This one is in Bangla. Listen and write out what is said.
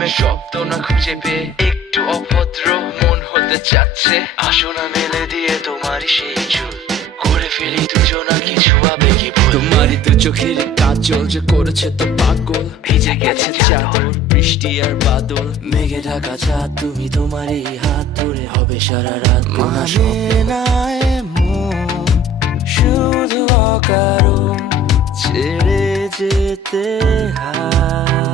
প্রেমের শব্দ না খুঁজে পেয়ে একটু অভদ্র মন হতে চাচ্ছে। আসো না মেলে দিয়ে তোমারই সেই চুল, করে ফেলি দুজনা কিছু আবেগী ভুল। তোমারই দু চোখের কাজল যে করেছে তো পাগল, ভিজে গেছে চাদর বৃষ্টি আর বাদল, মেঘে ঢাকা চাঁদ তুমি তোমারই হাত ধরে হবে সারা রাত। মানে না এমন শুধু অকারণ ছেড়ে যেতে হয়।